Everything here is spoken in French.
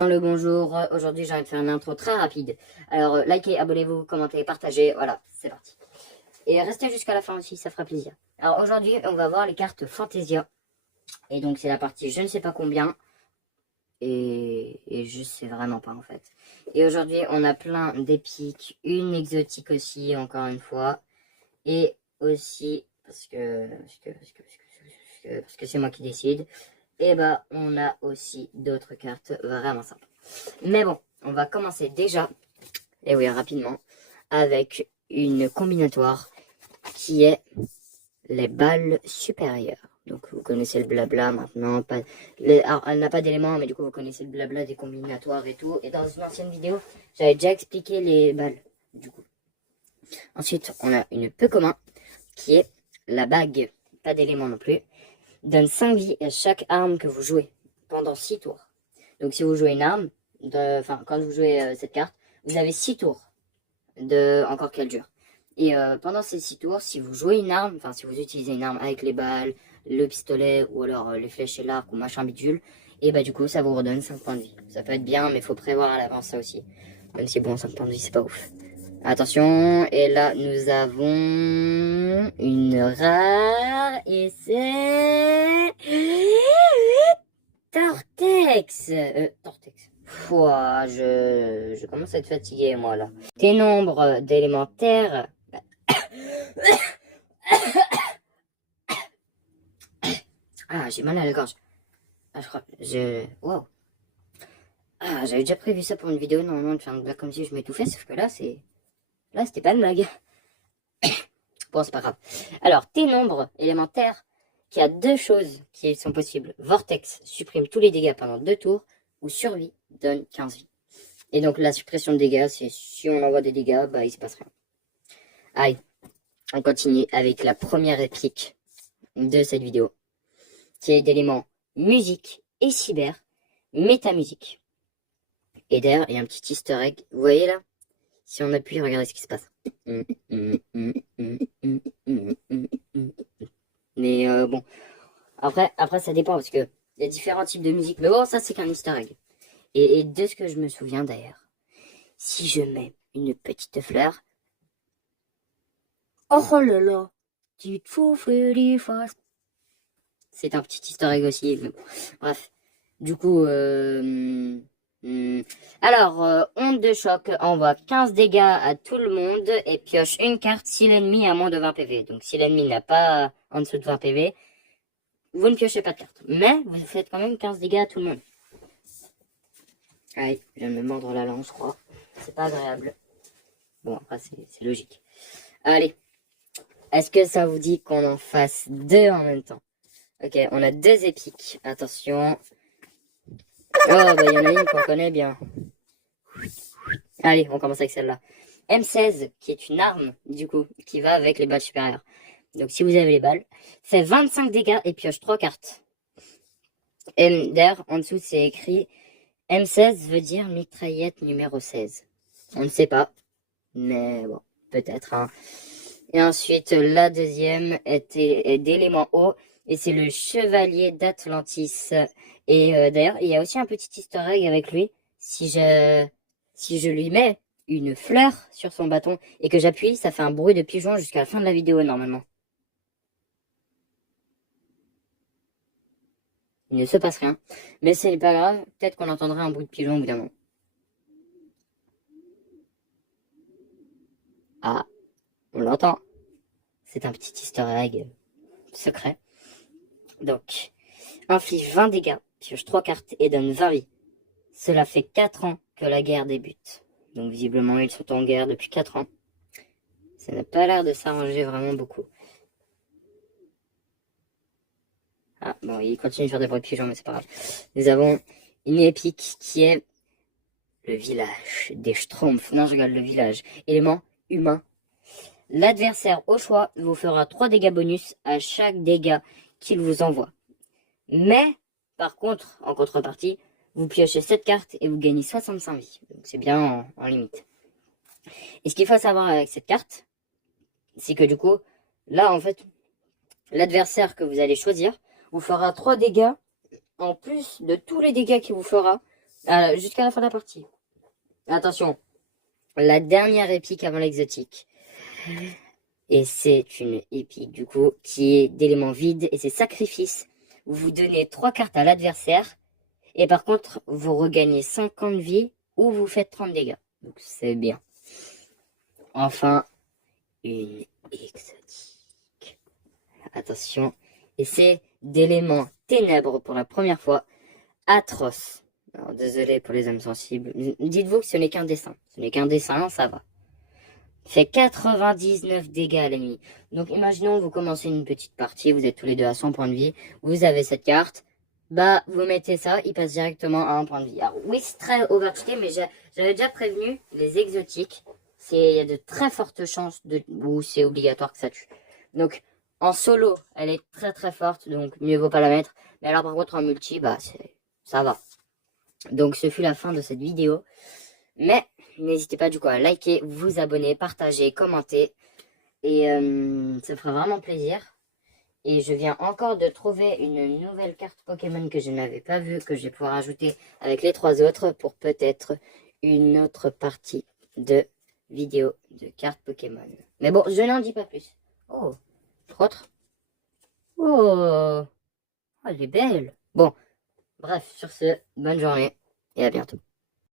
Le bonjour, aujourd'hui j'ai envie de faire une intro très rapide. Alors likez, abonnez-vous, commentez, partagez, voilà, c'est parti. Et restez jusqu'à la fin aussi, ça fera plaisir. Alors aujourd'hui on va voir les cartes Fantasia. Et donc c'est la partie je ne sais pas combien. Et je sais vraiment pas en fait. Et aujourd'hui on a plein d'épiques, une exotique aussi encore une fois. Et aussi, parce que c'est moi qui décide. Et bah on a aussi d'autres cartes vraiment sympas. Mais bon, on va commencer déjà, et oui rapidement, avec une combinatoire qui est les balles supérieures. Donc vous connaissez le blabla maintenant. Alors, elle n'a pas d'éléments, mais du coup vous connaissez le blabla des combinatoires et tout. Et dans une ancienne vidéo, j'avais déjà expliqué les balles, du coup. Ensuite, on a une peu commun, qui est la bague. Pas d'éléments non plus. Donne 5 vies à chaque arme que vous jouez pendant 6 tours. Donc si vous jouez une arme, quand vous jouez cette carte, vous avez 6 tours encore qu'elle dure. Et pendant ces 6 tours, si vous jouez une arme, enfin si vous utilisez une arme avec les balles, le pistolet ou alors les flèches et l'arc ou machin bidule, et bah du coup ça vous redonne 5 points de vie. Ça peut être bien, mais il faut prévoir à l'avance ça aussi. Même si bon, 5 points de vie c'est pas ouf. Attention, et là nous avons une rare et c'est Tortex. Tortex. Pouah, je commence à être fatigué moi là. Tes nombres d'élémentaires. Ah, j'ai mal à la gorge. Ah, je crois. Wow. Ah, j'avais déjà prévu ça pour une vidéo, normalement, de faire une blague comme si je m'étouffais, sauf que là, c'est. Là, c'était pas une blague. Bon, c'est pas grave. Alors, tes nombres élémentaires, qui a deux choses qui sont possibles. Vortex supprime tous les dégâts pendant 2 tours, ou survie donne 15 vies. Et donc, la suppression de dégâts, c'est si on envoie des dégâts, bah, il se passe rien. Allez, on continue avec la première réplique de cette vidéo, qui est d'éléments musique et cyber, métamusique. Et derrière, il y a un petit easter egg. Vous voyez là? Si on appuie, regardez ce qui se passe. Mais bon, après ça dépend parce que il y a différents types de musique. Mais bon, ça c'est qu'un easter egg. Et de ce que je me souviens d'ailleurs, si je mets une petite fleur, oh là là, tu te fous Freddy Fast. C'est un petit easter egg aussi. Mais bon. Bref, du coup, alors, onde de choc envoie 15 dégâts à tout le monde et pioche une carte si l'ennemi a moins de 20 PV. Donc si l'ennemi n'a pas en dessous de 20 PV, vous ne piochez pas de carte. Mais vous faites quand même 15 dégâts à tout le monde. Allez, je viens de me mordre la langue, je crois. C'est pas agréable. Bon, après, c'est logique. Allez, est-ce que ça vous dit qu'on en fasse 2 en même temps? Ok, on a 2 épiques. Attention. Oh, bah il y en a une qu'on connaît bien. Allez, on commence avec celle-là. M16, qui est une arme, du coup, qui va avec les balles supérieures. Donc si vous avez les balles, fait 25 dégâts et pioche 3 cartes. Et d'ailleurs, en dessous, c'est écrit M16 veut dire mitraillette numéro 16. On ne sait pas, mais bon, peut-être. Hein. Et ensuite, la deuxième est d'élément haut, et c'est le chevalier d'Atlantis. Et d'ailleurs, il y a aussi un petit easter egg avec lui. Si je lui mets une fleur sur son bâton et que j'appuie, ça fait un bruit de pigeon jusqu'à la fin de la vidéo normalement. Il ne se passe rien. Mais ce n'est pas grave, peut-être qu'on entendra un bruit de pigeon au bout d'un moment. Ah, on l'entend. C'est un petit easter egg secret. Donc, inflige 20 dégâts, pioche 3 cartes et donne 20 vies. Cela fait 4 ans que la guerre débute. Donc visiblement, ils sont en guerre depuis 4 ans. Ça n'a pas l'air de s'arranger vraiment beaucoup. Ah, bon, il continue de faire des bruits de pigeons, mais c'est pas grave. Nous avons une épique qui est le village des Schtroumpfs. Non, je regarde le village. Élément humain. L'adversaire au choix vous fera 3 dégâts bonus à chaque dégât qu'il vous envoie. Mais, par contre, en contrepartie, vous piochez 7 cartes et vous gagnez 65 vies. Donc c'est bien en limite. Et ce qu'il faut savoir avec cette carte, c'est que du coup, là en fait, l'adversaire que vous allez choisir vous fera 3 dégâts en plus de tous les dégâts qu'il vous fera Jusqu'à la fin de la partie. Attention, la dernière épique avant l'exotique. Et c'est une épique, du coup, qui est d'éléments vides, et c'est sacrifice. Vous donnez 3 cartes à l'adversaire, et par contre, vous regagnez 50 vies, ou vous faites 30 dégâts. Donc c'est bien. Enfin, une exotique. Attention. Et c'est d'éléments ténèbres pour la première fois. Atroce. Alors, désolé pour les âmes sensibles. Dites-vous que ce n'est qu'un dessin. Ce n'est qu'un dessin, ça va. Fait 99 dégâts à l'ennemi. Donc imaginons vous commencez une petite partie, vous êtes tous les deux à 100 points de vie, vous avez cette carte, bah vous mettez ça, il passe directement à 1 point de vie. Alors oui c'est très overcheaté, mais j'avais déjà prévenu les exotiques, il y a de très fortes chances où c'est obligatoire que ça tue. Donc en solo elle est très très forte, donc mieux vaut pas la mettre, mais alors par contre en multi bah ça va. Donc ce fut la fin de cette vidéo. Mais n'hésitez pas du coup à liker, vous abonner, partager, commenter. Et ça fera vraiment plaisir. Et je viens encore de trouver une nouvelle carte Pokémon que je n'avais pas vue, que je vais pouvoir ajouter avec les 3 autres pour peut-être une autre partie de vidéo de cartes Pokémon. Mais bon, je n'en dis pas plus. Oh, autre. Oh, elle est belle. Bon, bref, sur ce, bonne journée et à bientôt.